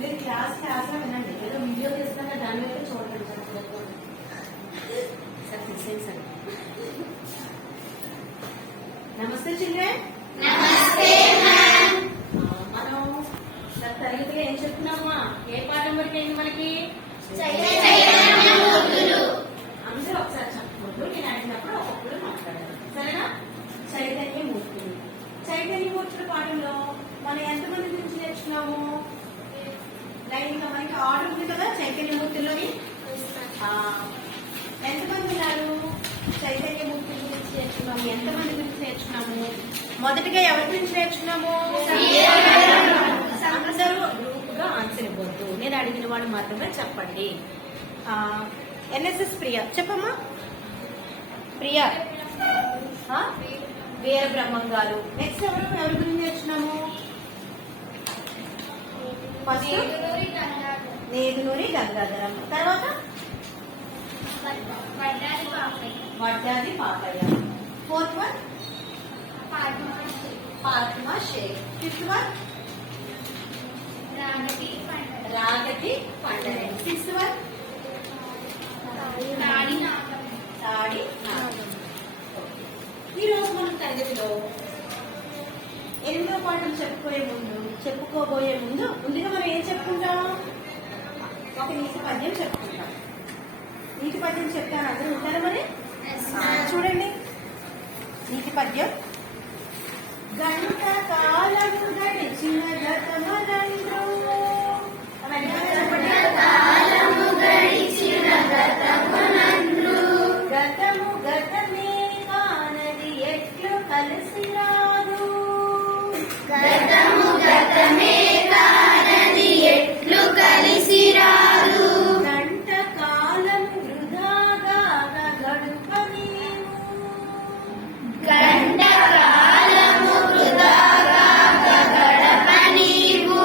మీరు క్లాస్ గా వినండి, ఏదో వీడియో తీస్తున్నా దాని వైపు చూడండి. సార్ నమస్తే చిల్డ్రన్. మనం తరగతిలో ఏం చెప్తున్నామా? ఏ పాఠం వరకు అయింది మనకి? అందరూ ఒకసారి చెప్పకూడదు, నేను అడిగినప్పుడు ఒక్కొక్కరు మాట్లాడాలి, సరేనా? చైతన్యమూర్తులు. చైతన్యమూర్తుల పాఠంలో మనం ఎంతమంది గురించి నేర్చుకున్నాము? లైన్ గా మనకి ఆర్డర్ ఉంది కదా చైతన్యమూర్తుల్లోని. ఎంతమంది ఉన్నారు? చైతన్యమూర్తుల గురించి నేర్చుకున్నాము. ఎంతమంది గురించి నేర్చుకున్నాము? మొదటిగా ఎవరి గురించి నేర్చుకున్నాము? అందరూ గ్రూప్ గా ఆన్సర్ ఇవ్వద్దు, నేను అడిగిన వాడు మాత్రమే చెప్పండి. ఎన్ఎస్ఎస్ ప్రియా చెప్పమ్మా. ప్రియా వీర బ్రహ్మం గారు. నెక్స్ట్ ఎవరి గురించి నేర్చుకున్నాము? ఫస్ట్ నేదునూరి గంగాధరం, తర్వాత Vaddadi Papayya, fourth one Fatima Sheikh, fifth one Ragati Pandaga, sixth one తాడి. ఈరోజు మనం తరగతిలో 8వ పాఠం చెప్పుకోబోయే ముందు ముందుగా మనం ఏం చెప్పుకుంటాం? ఒక నీతి పద్యం చెప్పుకుంటాం. నీతి పద్యం చెప్తాను, అందరూ ఉంటారా మరి? చూడండి నీతి పద్యం. గంట కాలము గడిచిన గతమనందు, గతము గతమే కానది ఎట్లు కలిసి రాదు. గంట కాలము వృధాగా గడుపనీవు,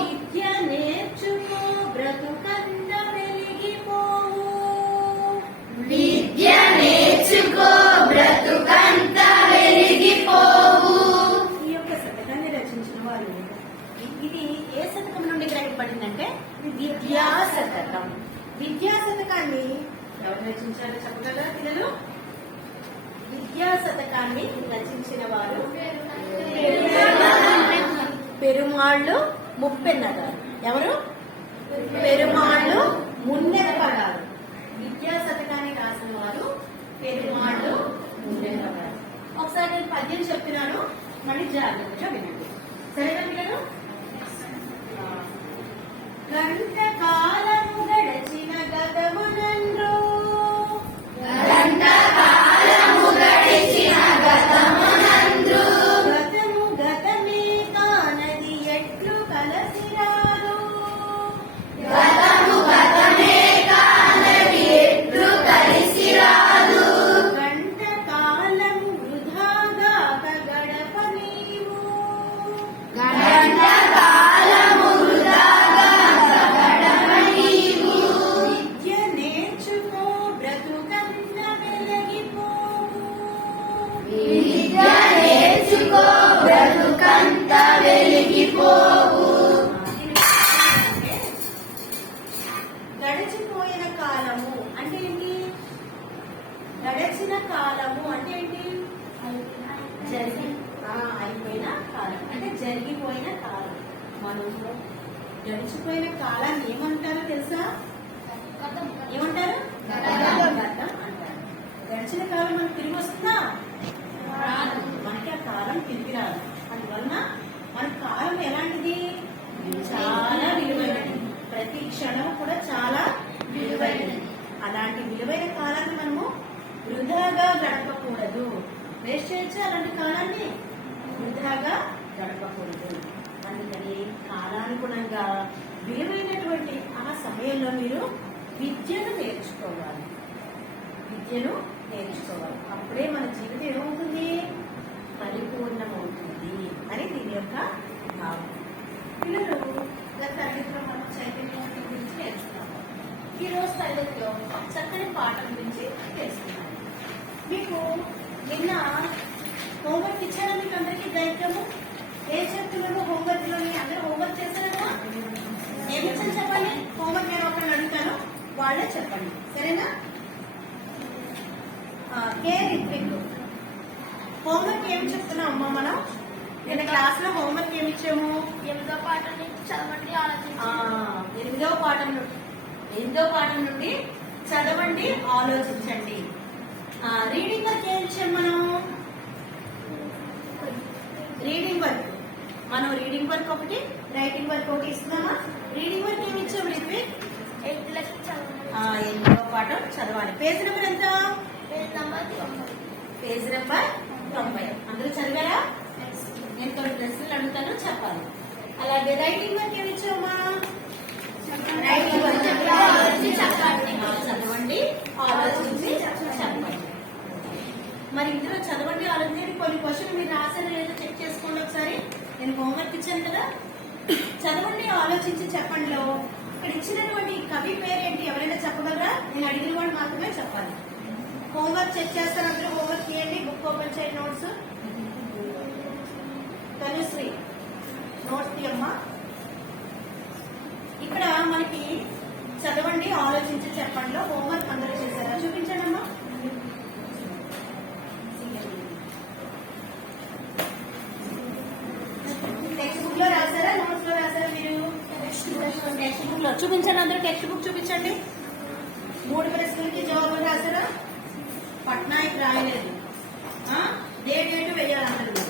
విద్య నేర్చుకో బ్రతుకంత వెలిగిపోవు. ఈ యొక్క శతకాన్ని రచించిన వారు, ఇది ఏ శతకం నుండి గ్రహింపబడిందంటే విద్యా శతకం. విద్యా శతకాన్ని ఎవరు రచించారో చెప్పగలరా పిల్లలు? విద్యా శతకాన్ని రచించిన వారు పెరుమాళ్ళు ముప్పెన్న గారు. ఎవరు? పెరుమాళ్ళు మున్నెప్ప గారు. విద్యా శతకాన్ని రాసిన వారు పెరుమాళ్ళు మున్నెప్ప గారు. ఒకసారి నేను పద్యం చెప్తున్నాను, మళ్ళీ జాగ్రత్తగా వినండి, సరేనా పిల్లలు? గంట కాలము గడచిన గతమునందు, గతము గతమే కానది ఎట్లు కలసి రాదు. గంట కాలము వృధాగా గడప నీవు, విద్య నేర్చుకో బ్రతుకంత వెలిగిపోవు. గడిచిపోయిన కాలము అంటే ఏంటి? గడిచిన కాలము అంటే ఏంటి? అయిపోయిన కాలం అంటే జరిగిపోయిన కాలం. మనము గడిచిపోయిన కాలాన్ని ఏమంటారో తెలుసా? ఏమంటారు? గతం అంటారు. గడిచిన కాలం మనకు తిరిగి వస్తుందా? మనకి ఆ కాలం తిరిగి రాదు. అందువలన మన కాలం ఎలాంటిది? చాలా విలువైనది. ప్రతి క్షణం కూడా చాలా విలువైనది. అలాంటి విలువైన కాలాన్ని మనము వృధాగా గడపకూడదు. వేస్ట్ చేయొచ్చు అలాంటి కాలాన్ని, వృధాగా గడపకూడదు. అందుకని కాలానుగుణంగా విలువైనటువంటి ఆ సమయంలో మీరు విద్యను నేర్చుకోవాలి. అప్పుడే మన జీవితం ఏమవుతుంది? పరిపూర్ణమవుతుంది అని దీని యొక్క భావం. పిల్లలు గత తరగతిలో మనం చైతన్యమూర్తి గురించి నేర్చుకున్నాము. ఈ రోజు తరగతిలో చక్కని పాఠం గురించి తెలుసుకున్నాము. మీకు నిన్న హోంవర్క్ ఇచ్చారా? మీకు అందరికీ దైత్యము ఏ చెప్తున్నామో హోంవర్క్ లోని అందరూ హోంవర్క్ చేశారా? ఏం క్వశ్చన్ చెప్పండి. హోంవర్క్ నేను ఒకరిని అడుగుతాను, వాళ్ళే చెప్పండి, సరేనా? రిత్విక్, హోంవర్క్ ఏమి చెప్తున్నాం అమ్మా? మనం నిన్న క్లాస్ లో హోంవర్క్ ఏమి ఇచ్చాము? 8వ పాఠం నుంచి చదవండి, ఆలోచించండి. 8వ పాఠం నుండి చదవండి, ఆలోచించండి. రీడింగ్ వర్క్ ఏమి ఇచ్చాము మనం? Reading work. మనం రీడింగ్ వర్క్ ఒకటి, రైటింగ్ వర్క్ ఒకటి ఇస్తున్నామా? రీడింగ్ వర్క్ ఏమి ఇచ్చాము రిత్విక్? 8వ లెసన్ చదవండి. 8వ పాఠం చదవాలి. పేజ్ నెంబర్ ఎంత? Page number 90. Page number 90. అందరూ చదివారా? నేను కొన్ని ప్రశ్నలు అడుగుతాను, చెప్పాలి. అలాగే రైటింగ్ వర్క్ ఏమి ఇచ్చామా? రైటింగ్ వర్క్ చదవండి, ఆలోచించి చెప్పండి. మరి ఇందులో చదవండి, ఆలోచించి కొన్ని క్వశ్చన్ మీరు రాసారో లేదో చెక్ చేసుకోండి ఒకసారి. నేను హోంవర్క్ ఇచ్చాను కదా, చదవండి, ఆలోచించి చెప్పండిలో ఇక్కడ ఇచ్చినటువంటి కవి పేరేంటి? ఎవరైనా చెప్పగలరా? నేను అడిగిన వాళ్ళు మాత్రమే చెప్పాలి. హోంవర్క్ చెక్ చేస్తాను, అందరూ హోంవర్క్ చేయండి. బుక్ ఓపెన్ చేయండి, నోట్స్. తనుశ్రీ, నోట్స్ తీయమ్మా. ఇక్కడ మనకి చదవండి, ఆలోచించి చెప్పండిలో హోంవర్క్ అందరూ చేశారా? చూపించండి అమ్మా. టెక్స్ట్ బుక్ లో రాసారా, నోట్స్ లో రాసారా మీరు? టెక్స్ట్ బుక్ లో చూపించండి, అందరూ టెక్స్ట్ బుక్ చూపించండి. 3 ప్రశ్నలకి జవాబులు రాసారా? పట్నాయక్ రాయలేదు. డేట్ వేయాలి అందరూ.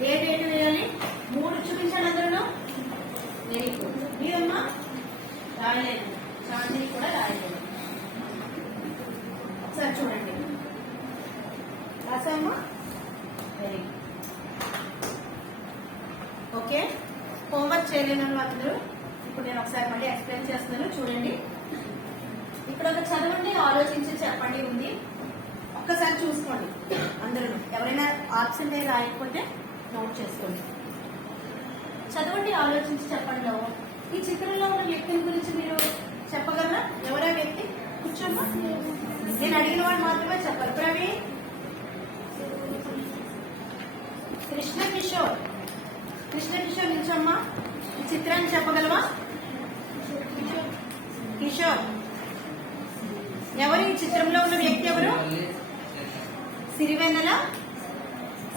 డేట్ వేయాలి. 3 చూపించండి అందరూ. Very good. మీరమ్మా రాయలేదు, చాందిని కూడా రాయలేదు. ఒకసారి చూడండి, రాసామ్మా? Very good. ఓకే, హోంవర్క్ చేయలేని వాళ్ళందరూ ఇప్పుడు నేను ఒకసారి మళ్ళీ ఎక్స్ప్లెయిన్ చేస్తున్నాను, చూడండి. ఇక్కడ ఒక చదవండి, ఆలోచించి చెప్పండి ఉంది. ఒక్కసారి చూసుకోండి అందరూ. ఎవరైనా ఆప్షన్ ఏ రాయకపోతే నోట్ చేసుకోండి. చదవండి, ఆలోచించి చెప్పండి. ఈ చిత్రంలో ఉన్న వ్యక్తిని గురించి మీరు చెప్పగలరా? ఎవరా వ్యక్తి? కూర్చోమ్మా. నేను అడిగిన వాడు మాత్రమే చెప్పాలి. ప్రవీణ్, కృష్ణ కిషోర్, నిల్చోమ్మా. ఈ చిత్రాన్ని చెప్పగలవా? కిషోర్. ఎవరు ఈ చిత్రంలో ఉన్న వ్యక్తి? ఎవరు? సిరివెన్నెల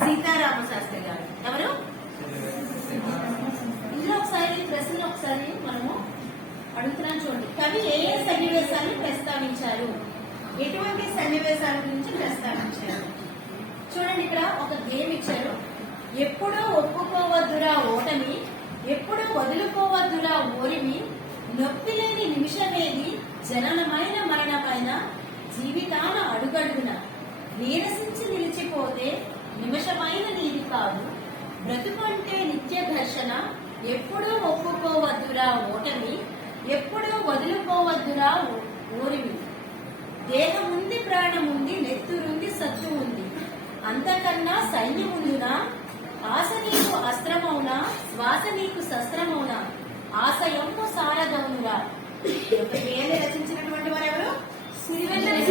సీతారామ శాస్త్రి గారు. ఎవరు? ఇందులో ఒకసారి ప్రశ్నలు ఒకసారి మనము అడుగుతున్నాం, చూడండి. కవి ఏ ఏ సన్నివేశాన్ని ప్రస్తావించారు? ఎటువంటి సన్నివేశాల గురించి ప్రస్తావించారు? చూడండి, ఇక్కడ ఒక గేమ్ ఇచ్చారు. ఎప్పుడూ ఒప్పుకోవద్దురా ఓటమి, ఎప్పుడూ వదులుకోవద్దురా ఓరిమి, నొప్పి లేని నిమిషమేది, జననమైన మరణమైన జీవితాన అడుగడుగున, నీరసించి నిలిచిపోతే నిమిషమైన నీది కాదు, బ్రతుకంటే నిత్య ఘర్షణ, ఎప్పుడూ ఒప్పుకోవద్దురా ఓటమి, ఎప్పుడూ వదులుకోవద్దురా ఓరిమి, దేహముంది, ప్రాణముంది, నెత్తురుంది, సత్తు ఉంది, అంతకన్నా సైన్యముందునా, ఆశ నీకు అస్త్రమౌనా, శ్వాస నీకు శస్త్రమౌనా, ఆశయము సారదౌనురా. పేరు రచించినటువంటి వారు ఎవరు? సిరివెన్నెల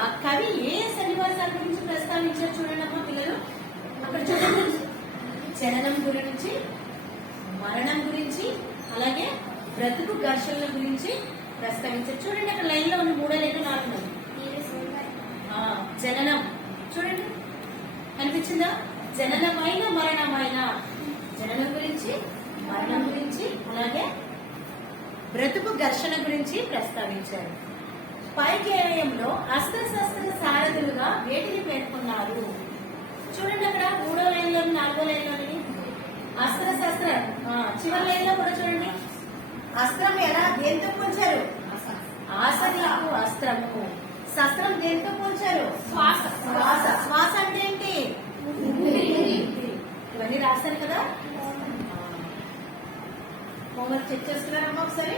ఆ కవి ఏ సన్నివాసాల గురించి ప్రస్తావించారు చూడండి అమ్మా పిల్లలు. అక్కడ చూడండి, జననం గురించి, మరణం గురించి, అలాగే బ్రతుకు ఘర్షణల గురించి ప్రస్తావించారు. చూడండి, అక్కడ లైన్ లో ఉన్న 3 లేదు 4 ఉంది. జననం చూడండి, కనిపించిందా? జననమైన మరణమైన, జననం గురించి, మరణం గురించి, అలాగే బ్రతుకు ఘర్షణ గురించి ప్రస్తావించారు. పై గేయంలో అస్త్రశస్త్ర సారథులుగా వేటిని పేర్కొన్నారు? చూడండి, అక్కడ 3వ లైన్లో 4వ లైన్లోని అస్త్రశస్త్ర, చివరి లైన్ లో కూడా చూడండి, అస్త్రం ఎలా దేంతో పోల్చారు? ఆశ నీకు అస్త్రము. శస్త్రం దేంతో పోల్చారు? శ్వాస. శ్వాస అంటే ఏంటి? ఇవన్నీ రాశారు కదా. హోంవర్క్ చెక్ చేస్తున్నారమ్మా ఒకసారి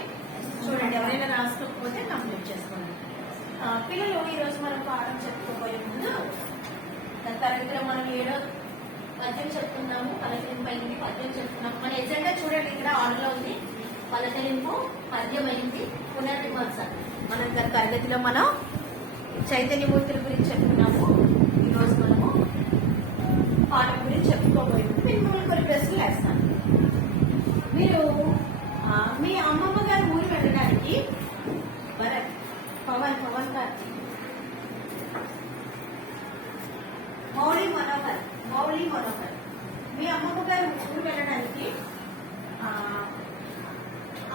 చూడండి. ఎవరైనా రాసుకోకపోతే కంప్లీట్ చేసుకోండి. పిల్లలు ఈరోజు మనం పాఠం చెప్పుకోబోయే ముందు తరగతిలో మనం 7వ పద్యం చెప్పుకున్నాము. పలకరింపు అయింది, పద్యం చెప్పుకున్నాము. మన ఎజెండా చూడండి, ఇక్కడ ఆర్డర్లో ఉంది. పలకరింపు, పద్యం అయింది, పునర్విమర్శ. మనం తరగతిలో మనం చైతన్యమూర్తుల గురించి చెప్పుకున్నాము. ఈరోజు మనము పాఠం గురించి చెప్పుకోబోయే ముందు మిమ్మల్ని కొన్ని మీరు మీ అమ్మమ్మ గారి ఊరు వెళ్ళడానికి భరత్ పవన్ గారు మౌళి మనోహర్ మీ అమ్మమ్మ గారి ఊరు వెళ్ళడానికి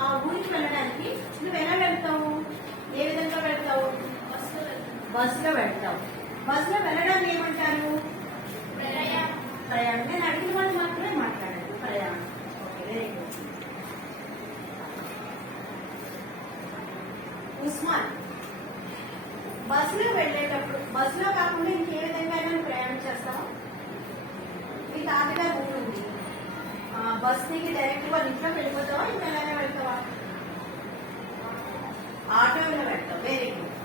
ఆ ఊరికి వెళ్ళడానికి నువ్వు ఎలా వెళ్తావు? ఏ విధంగా వెళ్తావు? బస్సులో వెళ్తావు. బస్సులో వెళ్ళడాన్ని ఏమంటారు? ప్రయాణం. నేను అడిగిన వాళ్ళు మాత్రమే మాట్లాడాను. ప్రయాణం. Okay, very good. ఉస్మాన్, బస్సులో వెళ్ళేటప్పుడు బస్సులో కాకుండా ఇంకే విధంగా ప్రయాణం చేస్తావు? మీ తాతగారు ఉంటుంది, బస్ దిగి డైరెక్ట్ వాళ్ళ ఇంట్లో వెళ్ళిపోతావా? ఇంకా ఎలా వెళ్తావా? ఆటోలో వెళ్తావు. Very good,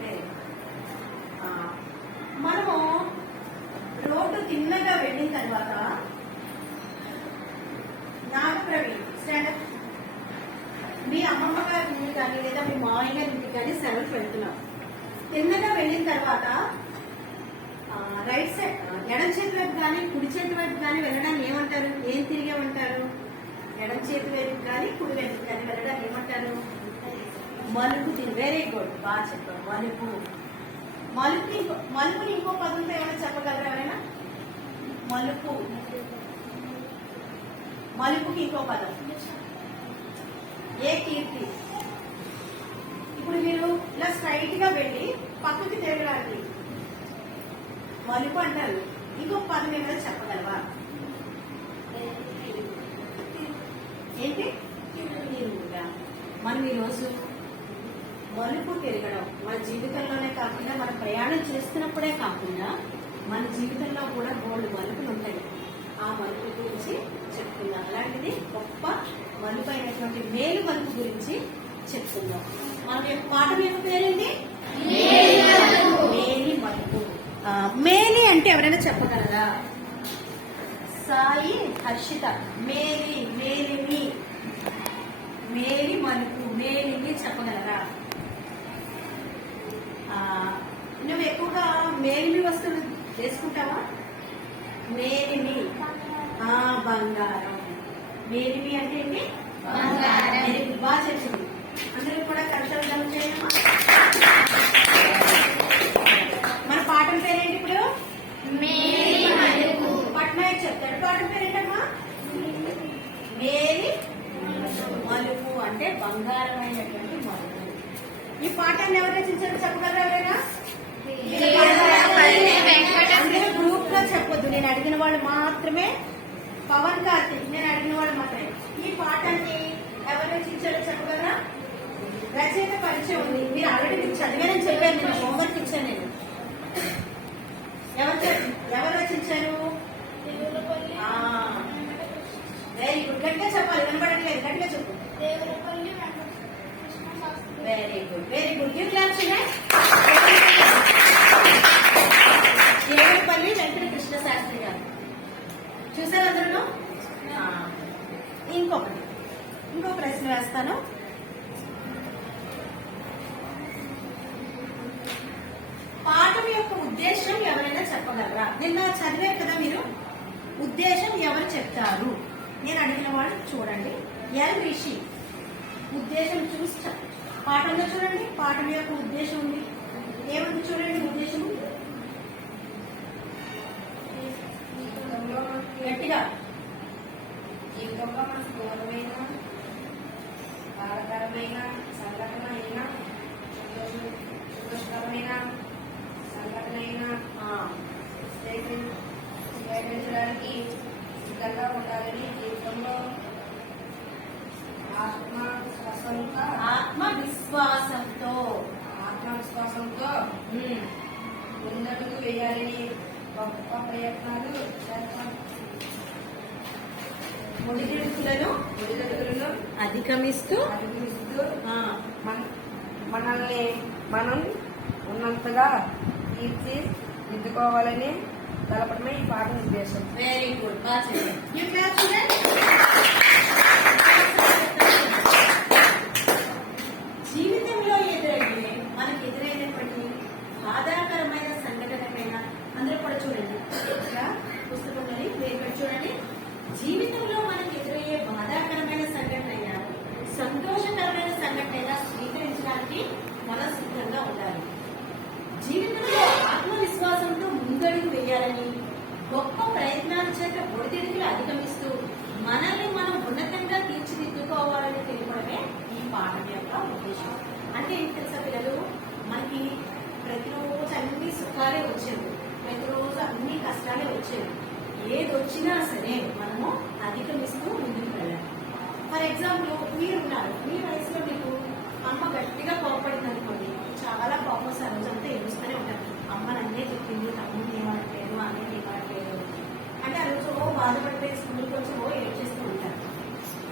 very good. మనము రోడ్డు తిన్నగా వెళ్ళిన తర్వాత నాగప్రవీణ్ స్టాండప్, మీ అమ్మమ్మ గారి ఇంటికి కానీ లేదా మీ మామయ్య గారి ఇంటికి కానీ సెలవుకి వెళ్తున్నాం. తిన్నగా వెళ్ళిన తర్వాత రైట్ సైడ్ ఎడం చేతి వైపు కానీ కుడి చేతి వైపు కానీ వెళ్ళడానికి ఏమంటారు? ఏం తిరిగేమంటారు? ఎడం చేతి వైపు కానీ కుడి వైపు కానీ వెళ్ళడానికి ఏమంటారు? మలుపు. వెరీ గుడ్, బాగా చెప్పారు. మలుపుని ఇంకో పదంతో ఏమైనా చెప్పగలరా ఎవరైనా? మలుపుకి ఇంకో పదం ఏ కీర్తి. ఇప్పుడు మీరు ఇలా స్ట్రైట్ గా వెళ్ళి పక్కకి తిరగడానికి మలుపు అంటారు. ఇంకో పదం ఏమైనా చెప్పగలవా? ఏంటి? మనం ఈరోజు మలుపు తిరగడం మన జీవితంలోనే కాకుండా మన ప్రయాణం చేస్తున్నప్పుడే కాకుండా మన జీవితంలో కూడా బోల్డ్ మలుపులు ఉంటాయి. ఆ మలుపు గురించి చెప్తున్నాం. అలాంటిది గొప్ప మలుపు అయినటువంటి మేలు మలుపు గురించి చెప్తున్నాం. మన యొక్క పాఠం యొక్క పేరేంటి? మేలి మలుపు. మేలి అంటే ఎవరైనా చెప్పగలరా? సాయి, హర్షిత. మేలిమి మేలి మలుపు, మేలిమి చెప్పగలరా? నువ్వు ఎక్కువగా మేలిమి వస్తువులు వేసుకుంటావా? మేలిమి బంగారం. మేలిమి అంటే ఏంటి? బాగా చెప్పింది. అందరూ కూడా కర్తవ్యం చేయమా? మన పాఠం పేరేంటి ఇప్పుడు? పట్నాయక్ చెప్తాడు. పాఠం పేరేంటమ్మా? మేలి మలుపు అంటే బంగారమైనటువంటి మలుపు. ఈ పాఠాన్ని ఎవరు రచించారో చెప్పగలరా ఎవరైనా? అందరూ గ్రూప్ గా చెప్పొద్దు. నేను అడిగిన వాళ్ళు మాత్రమే. పవన్ కార్తిక్, నేను అడిగిన వాళ్ళు మాత్రమే. ఈ పాఠాన్ని ఎవరు రచించారో చెప్పగలరా? రచయిత పరిచయం ఉంది. మీరు ఆల్రెడీ మీకు చదివానని చెప్పాను. నేను హోంవర్క్ ఇచ్చాను. నేను ఎవరు రచించారు? Very good. గట్టిగా చెప్పాలి, వినపడట్లేదు. గట్టిగా చెప్పు. Very good, very good. You claps. Devulapalli Venkata Krishna Sastri garu. చూసారు అందరూ? ఇంకో ప్రశ్న వేస్తాను. పాఠం యొక్క ఉద్దేశం ఎవరైనా చెప్పగలరా? నిన్న చదివారు కదా మీరు. ఉద్దేశం ఎవరు చెప్తారు? నేను అడిగిన వాళ్ళు చూడండి. ఎల్ రిషి ఉద్దేశం చూసి పాఠంలో చూడండి. పాఠం యొక్క ఉద్దేశం ఉంది. ఏముంది చూడండి ఉద్దేశం. గట్టిగా. జీవితంలో మనకు దూరమైన బాధకరమైన సంఘటన అయినా సంతోషకరమైన సంఘటన అయినా స్వీకరించడానికి సిద్ధంగా ఉండాలని జీవితంలో ఆత్మవిశ్వాసంతో ముందడుగు వేయాలని గొప్ప ప్రయత్నాలు చేస్తాం. ఒడిదుడుకులను అధిగమిస్తూ మనల్ని మనం ఉన్నంతగా తీర్చిదిద్దుకోవాలని తెలపడమే ఈ పాఠం ఉద్దేశం. Very good. జీవితంలో మనకి ఎదురైనటువంటి బాధాకరమైన సంఘటనమైన అందరూ కూడా చూడండి. పుస్తకంలోని పేరు చూడండి. జీవితంలో మనకి ఎదురయ్యే బాధాకరమైన పాఠం యొక్క ఉద్దేశం. అంటే ఏంటి తెలుసా పిల్లలు, మనకి ప్రతిరోజు అన్ని సుఖాలే వచ్చేవి, ప్రతిరోజు అన్ని కష్టాలే వచ్చేవి. ఏది వచ్చినా సరే మనము అధిగమిస్తూ ముందుకు వెళ్ళాలి. ఫర్ ఎగ్జాంపుల్ మీరు ఉన్నారు, మీ వయసులో మీకు అమ్మ గట్టిగా కోపడింది అనుకోండి, చాలా కోపం ఆ రోజంతా ఏడుస్తూనే ఉంటారు. అమ్మ నన్నే చెప్పింది, తమ్ముడు ఏమనట్లేదు, అనేది ఏమనట్లేదు అంటే ఆ రోజు బాధపడిపోయి స్కూల్కి వచ్చి ఏడ్చేస్తూ ఉంటారు.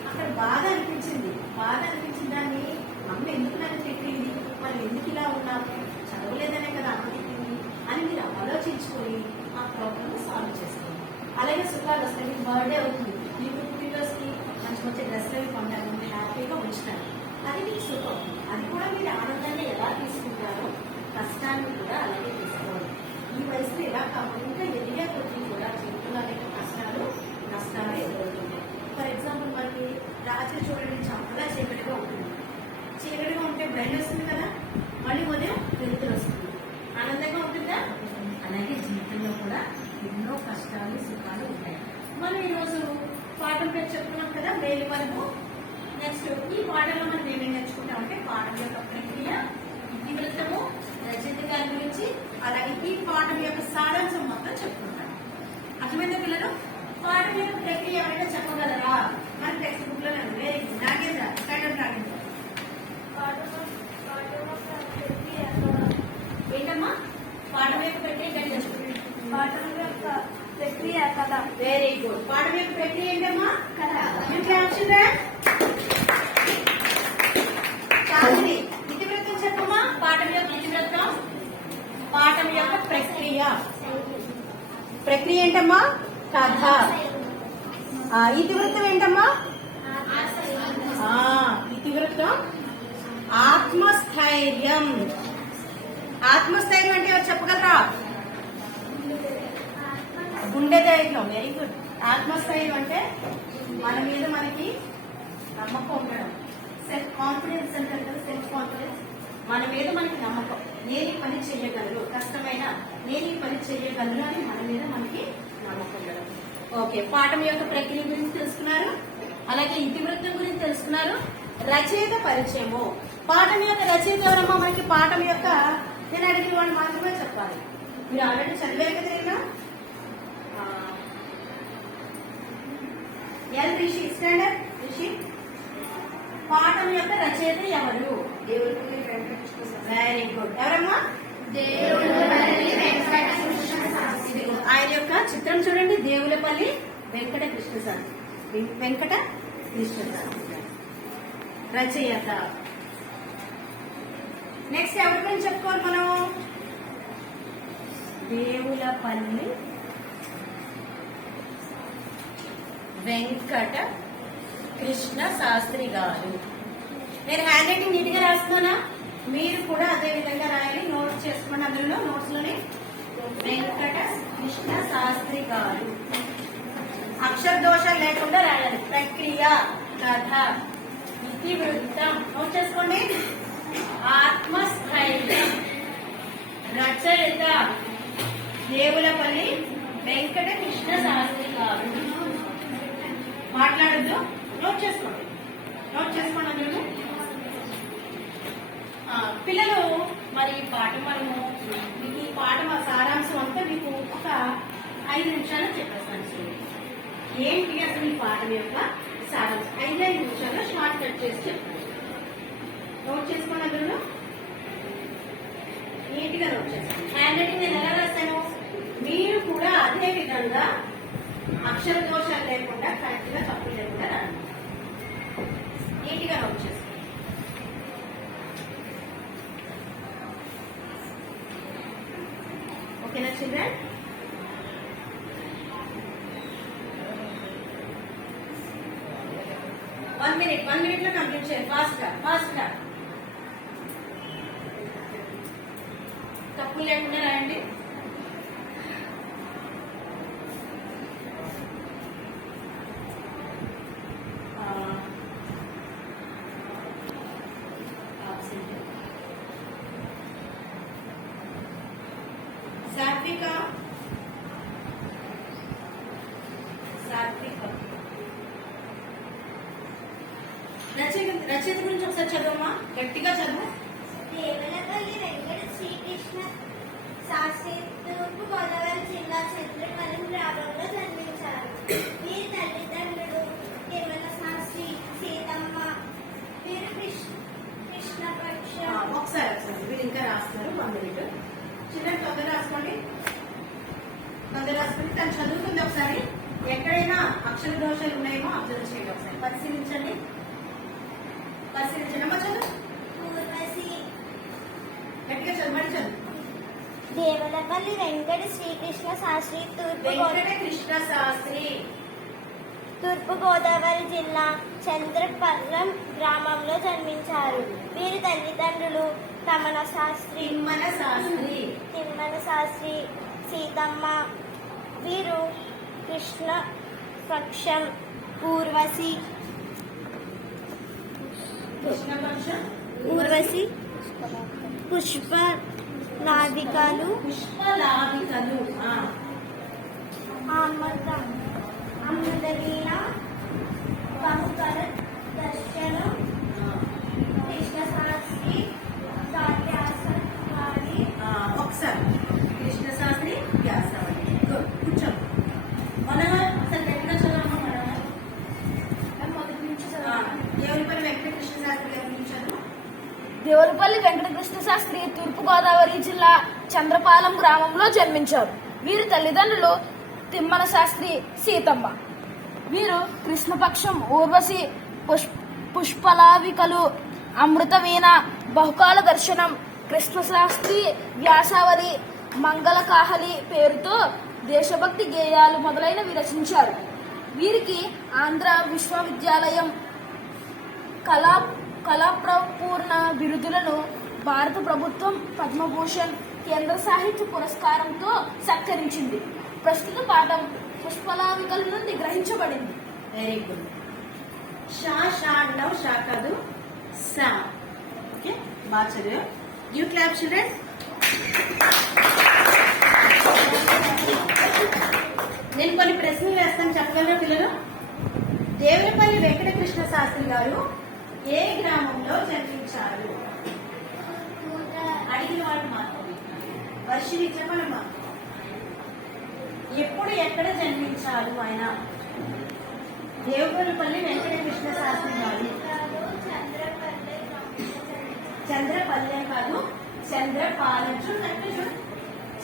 అక్కడ బాధ అనిపించింది దాన్ని అమ్మ ఎందుకు నన్ను తిట్టింది, మరి ఎందుకు ఇలా ఉన్నాము, చదవలేదనే కదా అమ్మ తిట్టింది అని మీరు ఆలోచించుకొని ఆ ప్రాబ్లమ్ సాల్వ్ చేసుకోండి. అలాగే సుఖాలు వస్తాయి, మీకు బర్త్డే అవుతుంది, మీకు పుట్టినరోజుకి మంచి మంచి డ్రెస్లు అవి కొంటారు, హ్యాపీగా ఉంచుతారు, అది మీకు సుఖం. అది కూడా మీరు ఆనందంగా ఎలా తీసుకుంటారో కష్టాన్ని కూడా అలాగే తీసుకోవాలి. ఈ వయసులో ఎలా కావాలి, ఇంకా ఎదిగే కొద్ది కూడా జీవితంలో అనేక కష్టాలు నష్టాలు ఎదురవుతుంటాయి. ఫర్ ఎగ్జాంపుల్ మనకి రాత్రి చూడండి చాలా చీకటిగా ఉంటుంది, చీకటిగా ఉంటే బ్లైండ్ వస్తుంది కదా, మళ్ళీ ఉదయం వెలుతురు వస్తుంది, ఆనందంగా ఉంటుందా? అలాగే జీవితంలో కూడా ఎన్నో కష్టాలు సుఖాలు ఉంటాయి. మనం ఈరోజు పాఠం పేరు చెప్పుకున్నాం కదా, డైలీ మనము నెక్స్ట్ ఈ పాఠంలో మనం ఏమేమి నేర్చుకుంటామంటే పాఠం యొక్క ప్రక్రియ, ఇతివృత్తము, రచయిత గారి గురించి, అలాగే ఈ పాఠం యొక్క సారాంశం మొత్తం చెప్పుకుంటాం. అర్థమైందా పిల్లలు? పాఠం యొక్క ప్రక్రియ ఎవరైనా చెప్పగలరా? మన టెక్స్ట్ బుక్ లో నాగేంద్ర స్టాండర్డ్ నాగేంద్ర ఏంటమ్మా పాఠం యొక్క ప్రక్రియ? పాఠం యొక్క ప్రక్రియ కథ. Very good. పాఠం యొక్క ప్రక్రియ ఏంటమ్మా? కథ. చాందిని ఇతివృత్తం చెప్పమ్మా. పాఠం యొక్క ఇతివృత్తం, పాఠం యొక్క ప్రక్రియ ఏంటమ్మా? కథ. ఇతివృత్తం ఏంటమ్మా? ఇతివృత్తం ఆత్మస్థైర్యం. ఆత్మస్థైర్యం అంటే ఎవరు చెప్పగలరా? గుండె ధైర్యం. Very good. ఆత్మస్థైర్యం అంటే మన మీద మనకి నమ్మకం ఉండడం, సెల్ఫ్ కాన్ఫిడెన్స్ అంటారు కదా, సెల్ఫ్ కాన్ఫిడెన్స్. మన మీద మనకి నమ్మకం, నేను ఈ పని చెయ్యగలను, కష్టమైన నేను ఈ పని చెయ్యగలను అని మన మీద మనకి నమ్మకం ఉండడం. ఓకే, పాఠం యొక్క ప్రక్రియ గురించి తెలుసుకున్నారు, అలాగే ఇతివృత్తం గురించి తెలుసుకున్నారు. రచయిత పరిచయము. పాఠం యొక్క రచయిత ఎవరమ్మా? మనకి పాఠం యొక్క నేను అడిగిన వాళ్ళు మాత్రమే చెప్పాలి. మీరు ఆల్రెడీ చదివారు కదా. ఎల్ రిషి, స్టాండర్డ్ రిషి. పాఠం యొక్క రచయిత ఎవరు? దేవులపల్లి వెంకటకృష్ణ. Very good. ఎవరమ్మా? దేవులపల్లి వెంకటకృష్ణ శాస్త్రి. ఆయన యొక్క చిత్రం చూడండి, దేవులపల్లి వెంకటకృష్ణ శాస్త్రి. వెంకటకృష్ణ శాస్త్రి రచయిత. నెక్స్ట్ ఎవరి గురించి చెప్పుకోవాలి మనం? దేవులపల్లి వెంకట కృష్ణ శాస్త్రి గారు. నేను హ్యాండ్ రైటింగ్ నీట్ గా రాస్తున్నానా? మీరు కూడా అదే విధంగా రాయాలి. నోట్స్ చేసుకోండి, అందులో నోట్స్ లోనే వెంకట కృష్ణ శాస్త్రి గారు. అక్షర దోషాలు లేకుండా రాయాలి. ప్రక్రియ, కథ, ఇతివృత్తం నోట్ చేసుకోండి. ఆత్మస్థైర్యం. రచయిత దేవులపల్లి వెంకట కృష్ణ శాస్త్రి గారు. మాట్లాడద్దు, నోట్ చేసుకోండి. అందులో పిల్లలు మరి ఈ పాఠం మనము ఈ పాఠం సారాంశం అంతా మీకు ఒక 5 నిమిషాల్లో చెప్పేస్తాను. ఏంటి అసలు ఈ పాఠం యొక్క సారాంశం? 5 నిమిషాల్లో షార్ట్ కట్ చేసి చెప్తాను. నోట్ చేసుకోండి, అందులో నీట్ గా నోట్ చేసుకోండి. హ్యాండ్ రైటింగ్ నేను ఎలా రాస్తాను, మీరు కూడా అదే విధంగా అక్షర దోషాలు లేకుండా కరెక్ట్ గా తప్పులు లేకుండా రాండి. నీట్ గా నోట్ చేసుకోండి. ఓకేనా చిల్డ్రన్? వన్ మినిట్ లో కంప్లీట్ చేయండి. ఫాస్ట్ గా తప్పులు లేకుండా రాయండి. సాత్విక రచయిత గురించి ఒకసారి చదవమ్మా, గట్టిగా చదువు. దేవులపల్లి వెంకట శ్రీకృష్ణ శాస్త్రి తూర్పు గోదావరి జిల్లా చంద్రపల్లి గ్రామంలో జన్మించారు. వీరి తల్లిదండ్రులు తిమ్మన శాస్త్రి, సీతమ్మ. వీరు కృష్ణపక్ష. ఒకసారి వీరు ఇంకా రాస్తున్నారు. 1 minute చిన్న తొందర రాసుకోండి. తను చదువుతుంది. ఒకసారి ఎక్కడైనా అక్షర దోషాలు ఉన్నాయేమో అబ్జర్వ్ చేయండి. ఒకసారి పరిశీలించండి. అమ్మ చదువు. పూర్వశి. గట్టిగా చదువు, మరి చదువు. దేవులపల్లి వెంకట శ్రీకృష్ణ శాస్త్రి కృష్ణ శాస్త్రి తూర్పు గోదావరి జిల్లా చంద్రపల్లం గ్రామంలో జన్మించారు. వీరి తల్లిదండ్రులు తిమ్మన శాస్త్రి, సీతమ్మ. వీరు కృష్ణ పక్షం. పూర్వశి. పుష్పలాభికలు. అమృతవీణ. బహుకర దర్శనం. కృష్ణ శాస్త్రి. ఒకసారి కృష్ణ శాస్త్రి, వ్యాసవాణి. కూర్చోండి. మన అసలు గట్టిగా చదవమ్మా. మొదటి నుంచి దేవులపల్లి వెంకటకృష్ణ శాస్త్రి గారి గురించి చదువు. దేవులపల్లి వెంకటకృష్ణ శాస్త్రి తూర్పు గోదావరి జిల్లా చంద్రపాలెం గ్రామంలో జన్మించారు. వీరి తల్లిదండ్రులు తిమ్మన శాస్త్రి, సీతమ్మ. వీరు కృష్ణపక్షం, ఊర్వశి, పుష్పలావికలు, అమృతవీణ, బహుకాల దర్శనం, కృష్ణశాస్త్రి, వ్యాసావళి, మంగళకాహలి పేరుతో దేశభక్తి గేయాలు మొదలైనవి రచించారు. వీరికి ఆంధ్ర విశ్వవిద్యాలయం కళాప్రపూర్ణ బిరుదులను భారత ప్రభుత్వం పద్మభూషణ్, కేంద్ర సాహిత్య పురస్కారంతో సత్కరించింది. ప్రస్తుత పాఠం పుష్పలావికల నుండి గ్రహించబడింది. Very good. షా కాదు, సా. ఓకే, బాగా చదివా. You clap children. నేను కొన్ని ప్రశ్నలు వేస్తాను, చెప్పగలరా పిల్లలు? దేవులపల్లి వెంకటకృష్ణ శాస్త్రి గారు ఏ గ్రామంలో జన్మించారు? అడిగిన వాళ్ళు మాత్రమే. వర్షిని చెప్పనమ్మా. ఎప్పుడు ఎక్కడ జన్మించారు ఆయన? దేవులపల్లి వెంకటకృష్ణ శాస్త్రి గారు చంద్రపల్లె కాదు, చంద్రపాలెం.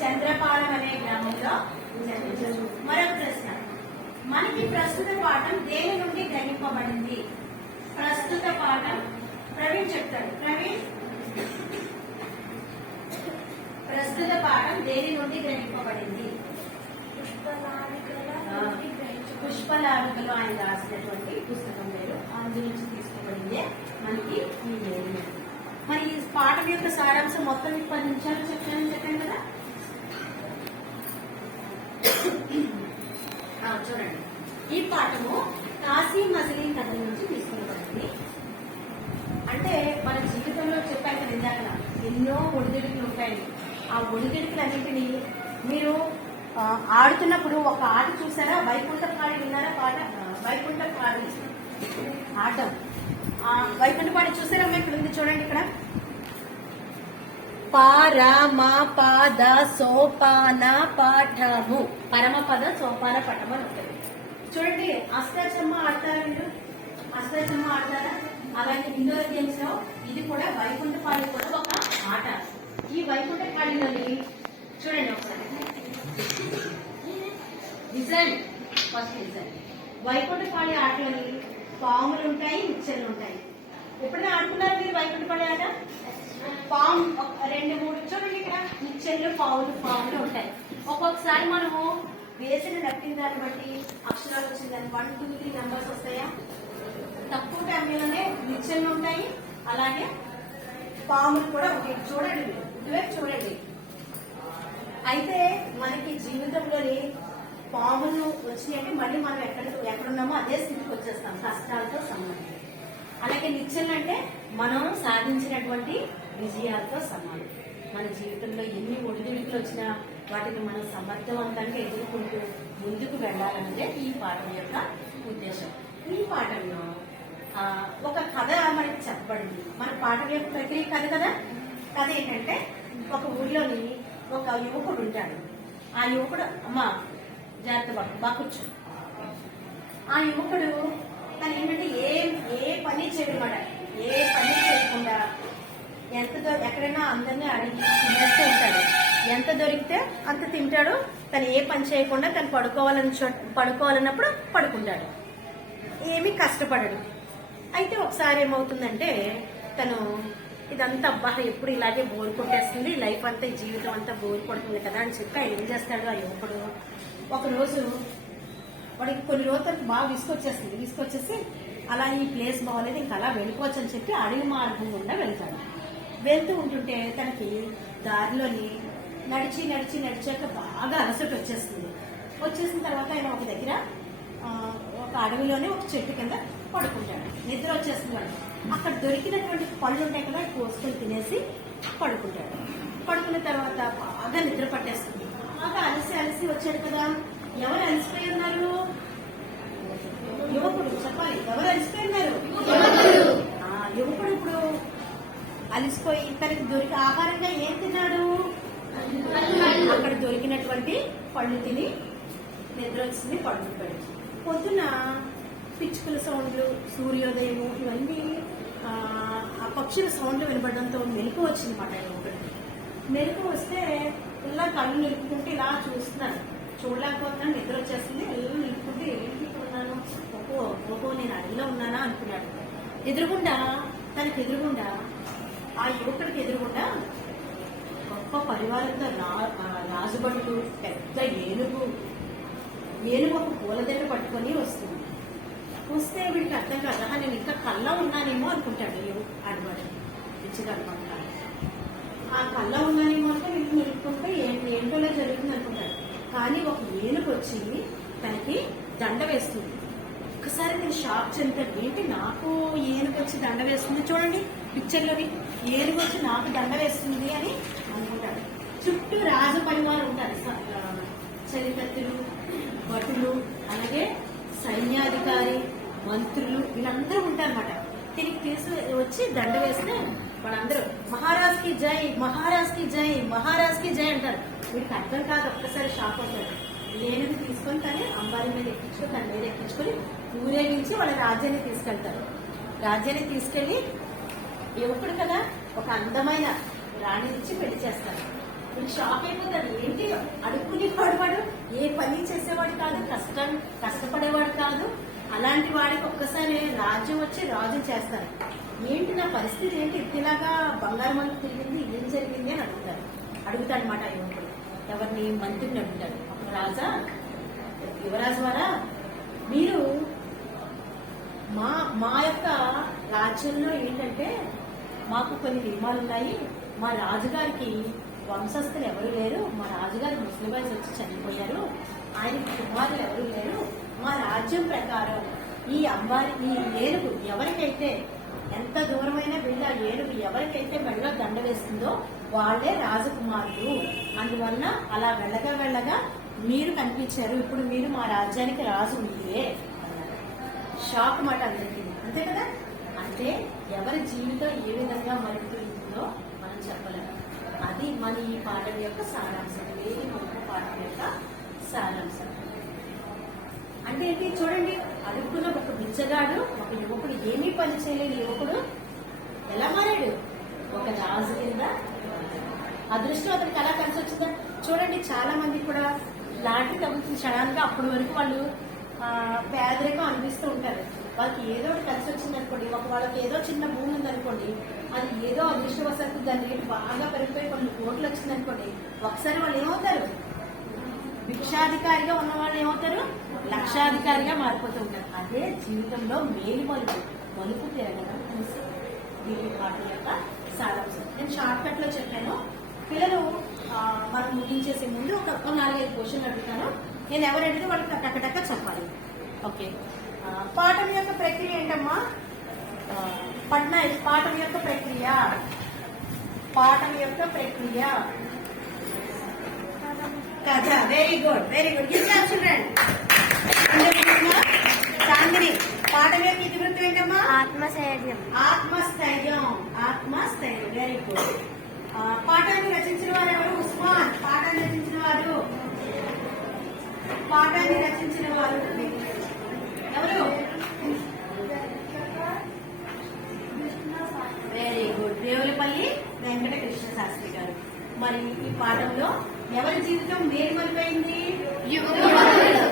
చంద్రపాలెం అనే గ్రామంలో జన్మించారు. మరొక ప్రశ్న, మనకి ప్రస్తుత పాఠం దేని నుండి గ్రహింపబడింది? ప్రస్తుత పాఠం ప్రవీణ్ చెప్తాడు. ప్రస్తుత పాఠం దేని నుండి గ్రహింపబడింది? పుష్పలావికలు ఆయన రాసినటువంటి పుస్తకం పేరు. అందు నుంచి తీసుకోబడిందే మనకి ఈ వేరు. మరి ఈ పాఠం యొక్క సారాంశం మొత్తం 10 నిమిషాలు చెప్పాను కదా. చూడండి, ఈ పాఠము కాశీ మజిలీ కథ నుంచి తీసుకోబడింది. అంటే మన జీవితంలో చెప్పాను కదా ఇందాక, ఎన్నో ఒడిదుడుకులు ఉంటాయి. ఆ ఒడిదుడుకులన్నింటినీ మీరు ఆడుతున్నప్పుడు ఒక ఆట చూసారా? వైకుంఠపాడి విన్నారా? పాట వైకుంఠపాడి ఆట. వైకుంఠపాడి చూసారమ్మా? ఇక్కడ ఉంది చూడండి. ఇక్కడ పరమపద సోపాన పఠము, పరమపద సోపాన పఠము అని ఉంటుంది. చూడండి, అష్టాచమ్మ ఆడతారా మీరు? అష్టాచమ్మ ఆడతారా? అలాగే ఇండోర్ గేమ్స్ లో ఇది కూడా వైకుంఠపాడి కూడా ఒక ఆట. ఈ వైకుంఠపాడిలోని చూడండి ఒకసారి డిజైన్. ఫస్ట్ డిజైన్ వైకుంఠపాడి ఆటలోని పాములు ఉంటాయి, నిచ్చెనలు ఉంటాయి. ఎప్పుడైనా ఆడుకున్నారు మీరు వైకుంఠపాడి ఆట? పాము 2, 3 చూడండి, ఇక్కడ నిచ్చెనలు, పాములు ఉంటాయి. ఒక్కొక్కసారి మనము వేసిన నట్టిన దాన్ని బట్టి అక్షరాలు వచ్చిందని 1, 2, 3 నెంబర్స్ వస్తాయా? తక్కువ టైంలోనే నిచ్చెనలు ఉంటాయి, అలాగే పాములు కూడా ఉంటాయి. చూడండి, ఇటువైపు చూడండి. అయితే మనకి జీవితంలోని పాములు వచ్చినాయంటే మళ్ళీ మనం ఎక్కడున్నామో అదే స్థితికి వచ్చేస్తాం, కష్టాలతో సమానం. అలాగే నిచ్చెనలు అంటే మనం సాధించినటువంటి విజయాలతో సమానం. మన జీవితంలో ఎన్ని ఒడిదుడుకులు వచ్చినా వాటిని మనం సమర్థవంతంగా ఎదుర్కొంటూ ముందుకు వెళ్ళాలన్నదే ఈ పాఠం యొక్క ఉద్దేశం. ఈ పాఠంలో ఒక కథ మనకి చెప్పబడింది. మన పాఠం యొక్క ప్రక్రియ కథ కదా. కథ ఏంటంటే, ఒక ఊర్లోని ఒక యువకుడు ఉంటాడు. ఆ యువకుడు అమ్మ జాగ్రత్త బాగా కూర్చో. ఆ యువకుడు తను ఏంటంటే ఏ పని చేయమాట, ఏ పని చేయకుండా ఎక్కడైనా అందరినీ అడిగి తినేస్తూ ఉంటాడు. ఎంత దొరికితే అంత తింటాడు. తను ఏ పని చేయకుండా తను పడుకోవాలన్నప్పుడు పడుకుంటాడు. ఏమీ కష్టపడడు. అయితే ఒకసారి ఏమవుతుందంటే, తను ఇదంతా అబ్బా ఎప్పుడు ఇలాగే బోర్ కొట్టేస్తుంది, లైఫ్ అంతా జీవితం అంతా బోర్ కొడుతుంది కదా అని చెప్పి ఏం చేస్తాడు ఆ యువకుడు, ఒకరోజు వాడికి కొన్ని రోజులకు బాగా విసుకొచ్చేసి అలా ఈ ప్లేస్ బాగోలేదు, ఇంకా అలా వెళ్ళిపోవచ్చు అని చెప్పి అడవి మార్గం గుండా వెళ్తాడు. వెళ్తూ ఉంటుంటే తనకి దారిలోని నడిచాక బాగా అలసట వచ్చేసిన తర్వాత ఆయన ఒక దగ్గర ఒక అడవిలోనే ఒక చెట్టు కింద పడుకుంటాడు. నిద్ర వచ్చేస్తుంది వాడు. అక్కడ దొరికినటువంటి పళ్ళు ఉంటాయి కదా, కోసుకొని తినేసి పడుకుంటాడు. పడుకున్న తర్వాత బాగా నిద్ర పట్టేస్తుంది. బాగా అలసి వచ్చాడు కదా. ఎవరు అలసిపోయి ఉన్నారు? యువకుడు. చెప్పాలి, ఎవరు అలసిపోయి ఉన్నారు? యువకుడు ఇప్పుడు అలసిపోయి తనకి దొరికి ఆహారంగా ఏం తిన్నాడు? అక్కడ దొరికినటువంటి పళ్ళు తిని నిద్ర వచ్చింది, పడుకుంటాడు. పొద్దున పిచ్చుకల సౌండ్లు, సూర్యోదయము, ఇవన్నీ ఆ పక్షుల సౌండ్లు వినపడడంతో మెలకు వచ్చింది మాట యువకుడికి. మెలకు వస్తే ఇలా కళ్ళు నిలుపుకుంటే ఇలా చూస్తున్నాను, చూడలేకపోతున్నాను, నిద్ర వచ్చేస్తుంది. ఇల్లు నిలుపుకుంటే ఏంటి ఉన్నాను, ఓహో నేను అడవిలో ఉన్నానా అనుకున్నాడు. తనకి ఎదురుగుండా ఆ యువకుడికి ఎదురుగుండా గొప్ప పరివారంతో రాజుబండ్లు, పెద్ద ఏనుగు ఒక పూలదండ పట్టుకొని వస్తుంది. వస్తే వీడికి అర్థం కాదు, నేను ఇంకా కళ్ళ ఉన్నానేమో అనుకుంటాడు ఆడవాడు, పిచ్చిగా అనుకుంటాడు. ఆ కళ్ళ ఉన్నానేమో అంటే వీళ్ళు నిలుపుకుంటే ఏంటోలా జరుగుతుంది అనుకుంటాడు. కానీ ఒక ఏనుగు వచ్చి తనకి దండ వేస్తుంది. ఒకసారి నేను షాక్ చెందుతాడు, ఏంటి నాకు ఏనుగు వచ్చి దండ వేస్తుంది, చూడండి పిక్చర్లోని ఏనుగు వచ్చి నాకు దండ వేస్తుంది అని అనుకుంటాడు. చుట్టూ రాజ పరివారం ఉంటారు, చరిత్రలు, భటులు, అలాగే సైన్యాధికారి, మంత్రులు, వీళ్ళందరూ ఉంటారన్నమాట. తిరిగి తీసి వచ్చి దండ వేస్తే వాళ్ళందరూ మహారాజ్ కి జై, మహారాజ్ కి జై, మహారాజ్ కి జై అంటారు. వీడికి అర్థం కాదు, ఒక్కసారి షాక్ అవుతాడు. ఏనుగు తీసుకొని తను అంబారి మీద ఎక్కించుకొని తన మీద ఎక్కించుకొని ఊరేగించి వాళ్ళ రాజ్యాన్ని తీసుకెళ్తారు. రాజ్యాన్ని తీసుకెళ్లి యువకుడు కదా ఒక అందమైన రాణినిచ్చి పెళ్లి చేస్తారు. వీడు షాక్ అయిపోతాడు, ఏంటి అడుక్కునేవాడు, వాడు ఏ పని చేసేవాడు కాదు, కష్టపడేవాడు కాదు, అలాంటి వాడికి ఒక్కసారి రాజ్యం వచ్చి రాజు చేస్తారు. ఏంటి నా పరిస్థితి ఏంటి, ఇలాగా బంగారు మనకు తిరిగింది, ఏం జరిగింది అని అడుగుతాడు అనమాట యువకుడు. ఎవరిని? మంత్రిని అడుగుతాడు. అప్పుడు రాజా, యువరాజు వారా, మీరు మా యొక్క రాజ్యంలో ఏంటంటే మాకు కొన్ని నియమాలు ఉన్నాయి. మా రాజుగారికి వంశస్థులు ఎవరు లేరు, మా రాజుగారి ముసలిబాయిస్ వచ్చి చనిపోయారు, ఆయన కుమారులు ఎవరు లేరు. మా రాజ్యం ప్రకారం ఈ ఏనుగు ఎవరికైతే ఎంత దూరమైనా వెళ్ళి ఆ ఏనుగు ఎవరికైతే మెడలో దండ వేస్తుందో వాళ్ళే రాజకుమారులు. అందువల్ల అలా వెళ్ళగా మీరు కనిపించారు, ఇప్పుడు మీరు మా రాజ్యానికి రాజు మీరే. షాక్ మాట అందరికీ, అంతే కదా. అంటే ఎవరి జీవితం ఏ విధంగా మరుగుతుందో మనం చెప్పలేము. అది మన ఈ పాఠం యొక్క సారాంశం, వేరే మొదటి పాఠం యొక్క సారాంశం. అంటే ఏంటి చూడండి, అడుగుతున్న ఒక బిచ్చగాడు, ఒక యువకుడు, ఏమీ పని చేయలేని యువకుడు ఎలా మారాడు? ఒక రాజు కింద. అదృష్టం అతనికి ఎలా కలిసి వచ్చిందా చూడండి. చాలా మంది కూడా లాంటి తగ్గుతుంది సడన్ గా, అప్పటి వరకు వాళ్ళు పేదరికం అనిపిస్తూ ఉంటారు. వాళ్ళకి ఏదో ఒకటి కలిసి వచ్చింది అనుకోండి, వాళ్ళకి ఏదో చిన్న భూమి ఉందనుకోండి, అది ఏదో అదృష్టవశాత్తు దాని రేటు బాగా పెరిగిపోయి కొన్ని కోట్లు వచ్చింది అనుకోండి, ఒకసారి వాళ్ళు ఏమవుతారు? భిక్షాధికారిగా ఉన్న వాళ్ళు ఏమవుతారు? లక్షాధికారిగా మారిపోతూ ఉంటారు. అదే జీవితంలో మేలు మలుపు తిరగడం అనేసి దీని పాఠం యొక్క సారాంశం. నేను షార్ట్ కట్ లో చెప్పాను. పిల్లలు మనం ముగించేసే ముందు ఒక 4-5 క్వశ్చన్లు అడుగుతాను. నేను ఎవరంటే వాళ్ళకి టక్కటక్క చెప్పాలి. ఓకే, పాఠం యొక్క ప్రక్రియ ఏంటమ్మా? పట్నాయక్, పాఠం యొక్క ప్రక్రియ కథ. Very good. చిల్డ్రన్. చాందిని, పాఠం యొక్క ఇతివృత్తం ఏంటంటే ఏంటమ్మా? ఆత్మశైర్యం. ఆత్మస్థైర్యం. ఆత్మస్థైర్యం. Very good. పాఠాన్ని రచించిన వారు ఎవరు? ఉస్మాన్. పాఠాన్ని రచించిన వారు ఎవరు? Very good. దేవులపల్లి వెంకట కృష్ణ శాస్త్రి గారు. మరి ఈ పాఠంలో ఎవరి జీవితం మేలుమలిపోయింది?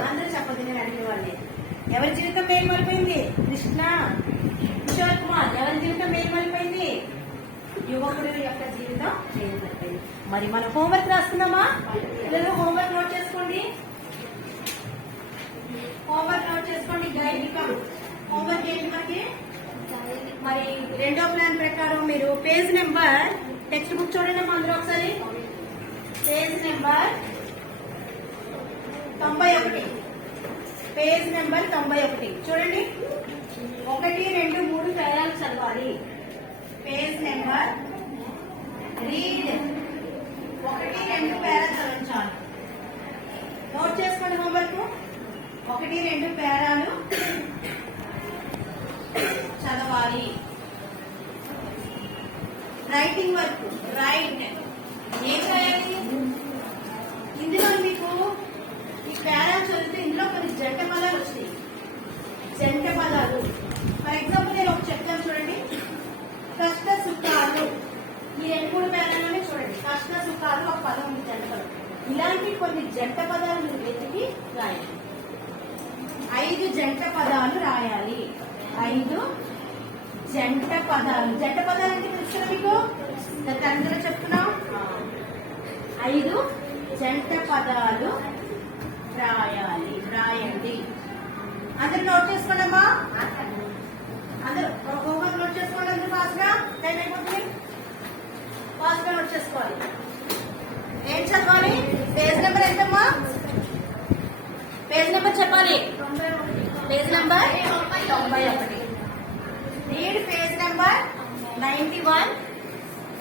అందరూ చెప్పదు, నేను అడిగేవాళ్ళే. ఎవరి జీవితం మేలుమలిపోయింది? కృష్ణ. కిషోర్ కుమార్. ఎవరి జీవితం మేలుమలిపోయింది? యువకుడి యొక్క జీవితం మేలుమలిపోయింది. మరి మనం హోంవర్క్ రాస్తున్నామా? పిల్లలు హోంవర్క్ నోట్ చేసుకోండి. Guide become. హోంవర్క్ ఏంటి మనకి? మరి రెండో ప్లాన్ ప్రకారం మీరు పేజ్ నెంబర్, టెక్స్ట్ బుక్ చూడండి అందరూ ఒకసారి. Page number 91. పేజ్ నెంబర్ 91 చూడండి. 1, 2, 3 పేరాలు చదవాలి. Page number read. 1, 2 పేరాలు చదివించాలి. నోట్ చేసుకోండి హోంవర్క్. 1, 2 పేరాలు చదవాలి. Writing work. రైట్. ఏం చేయాలి? ఇందులో మీకు ఈ పేరాలు చదివితే ఇందులో కొన్ని జంట పదాలు వస్తాయి. జంట పదాలు. ఫర్ ఎగ్జాంపుల్ నేను ఒక చెప్తాను చూడండి. కష్ట సుఖాలు. ఈ 2-3 పేరాలోనే చూడండి. కష్ట సుఖాలు ఒక పదం ఉంది, జంట పదం. ఇలాంటి కొన్ని జంట పదాలు మీరు వెతికి రాయాలి. 5 జంట పదాలు రాయాలి. 5 జంట పదాలు. జంట పదాలు అంటే తెలుసు మీకు? అందరూ చెప్తున్నాం. 5 జంట పదాలు రాయాలి. రాయండి. అందరు నోట్ చేసుకోండమ్మా. అందరూ హోంవర్క్ నోట్ చేసుకోండి. అందరూ ఫాస్ట్ గా. టైం అయిపోతుంది. ఫాస్ట్ గా నోట్ చేసుకోవాలి. ఏం చదవాలి? పేజ్ నెంబర్ ఎంతమ్మా? పేజ్ నెంబర్ చెప్పాలి. Page number 91. Read page number 91.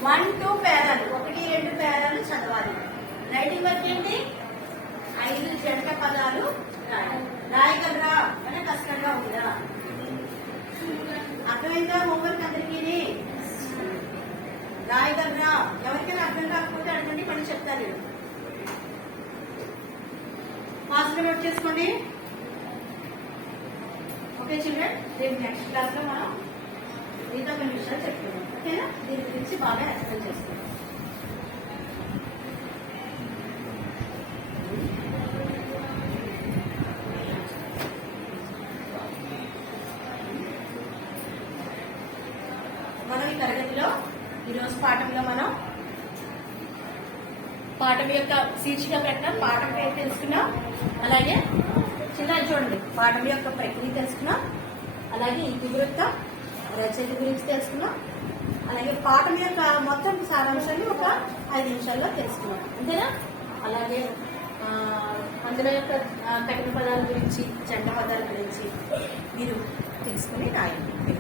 1, 2 పేరాలు. 1, 2 పేరాలు చదవాలి. రైటింగ్ వర్క్ ఏంటి? 5 జంట పదాలు రాయాలి. రాయగలరా? అంటే కష్టంగా ఉందా? అర్థమైందా హోంవర్క్ అందరికీ? రాయగలరా? ఎవరికైనా అర్థం కాకపోతే అడగండి, పని చెప్తాను నేను. ఫాస్ట్ నోట్ చేసుకోండి. ఓకే చిల్డ్రన్, రేపు నెక్స్ట్ క్లాస్ లో మనం మిగతా కొన్ని విషయాలు చెప్తున్నాం. ఓకేనా? దీని గురించి బాగా అర్థం చేసుకోండి. మనం ఈ తరగతిలో ఈరోజు పాఠంలో మనం పాఠం యొక్క శీర్షిక ప్రకటన, పాఠం పేరు తెలుసుకున్నాం. అలాగే చిన్న చూడండి, పాఠం యొక్క ప్రక్రియ తెలుసుకున్నాం. అలాగే ఇతివృత్తం, రచయిత గురించి తెలుసుకున్నాం. అలాగే పాఠం యొక్క మొత్తం సారాంశాన్ని ఒక 5 నిమిషాల్లో తెలుసుకున్నాం. అంతేనా? అలాగే అందులో యొక్క కఠిన పదాల గురించి, జంట పదాల గురించి మీరు తెలుసుకుని రాయండి.